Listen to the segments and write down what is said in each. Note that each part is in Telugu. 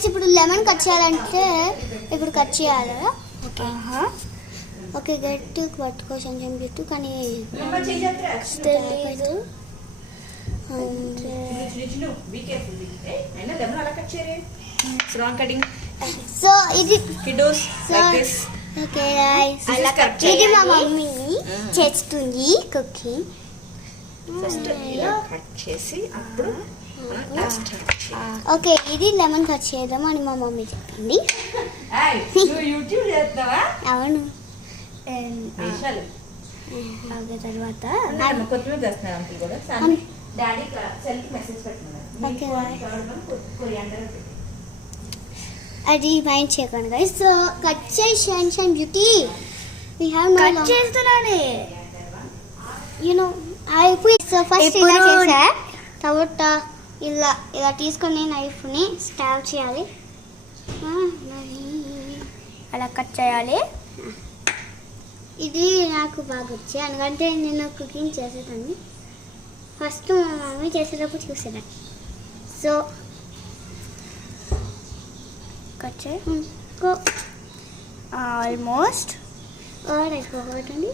గైస్ ఇప్పుడు లెమన్ కట్ చేయాలంటే ఇప్పుడు కట్ చేయాలి. ఓకే ఓకే గట్టి పట్టుకో కొంచెం బిట్టు కానీ తెలీదు. సో ఇది ఓకే గైస్ ఇది మా మమ్మీ చేస్తుంది కుకింగ్. ఓకే ఇది లెమన్ కట్ చేద్దాం అని మా మమ్మీ చెప్పింది. అవును. తర్వాత అది మైండ్ చేయకండి గైస్. సో కట్ చేసి బ్యూటీ కట్ చేస్తున్నానే ఫస్ట్ ఇలా చేసా. తర్వాత ఇలా ఇలా తీసుకొని నైఫ్ని స్టాబ్ చేయాలి, అలా కట్ చేయాలి. ఇది నాకు బాగా వచ్చి ఎందుకంటే నేను కుకింగ్ చేసేదాన్ని. ఫస్ట్ మా మమ్మీ చేసేటప్పుడు చూసేదాన్ని. సో కట్ చేయ ఆల్మోస్ట్ అయిపోకండి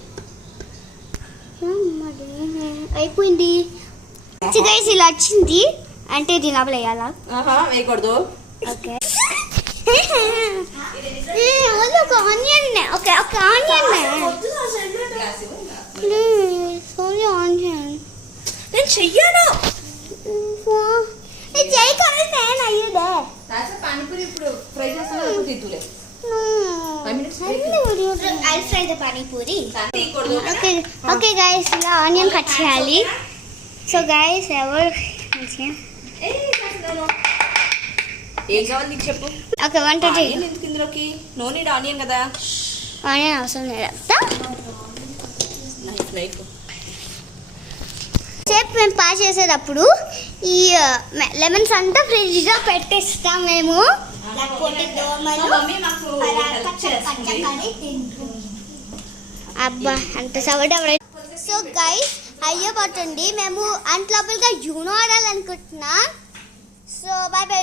అయిపోయింది. గైస్ ఇలా వచ్చింది అంటే దీని లోపల వేయాలా? వేయకూడదు. ఓకే ఒక ఆనియన్ ఓకే ఒక ఆనియన్ ప్లీజ్ ఓన్లీ ఆనియన్. నేను చెయ్యను. చేయకూడదు నేను అయ్యేదే. పానీపూరి ఇప్పుడు ఫ్రై చేస్తాను తీతులే. ఓకే గైస్ ఇలా ఆనియన్ కట్ చేయాలి. సో గైస్ ఎవరు ఏం కావాలి నీకు చెప్పు. ఓకే వంట ఎందుకు ఇందులోకి నో నీడ్ ఆనియన్ కదా. ఆనియన్ అవసరం లేదు. సేపు మేము పాస్ చేసేటప్పుడు ఈ లెమన్స్ అంతా ఫ్రిడ్జ్లో పెట్టేస్తాం మేము. అబ్బా అంత సవడ. సో గైస్ అయ్యో పట్టండి మేము అంత లోపలగా యూనో ఆడాలనుకుంటున్నాం. So bye by.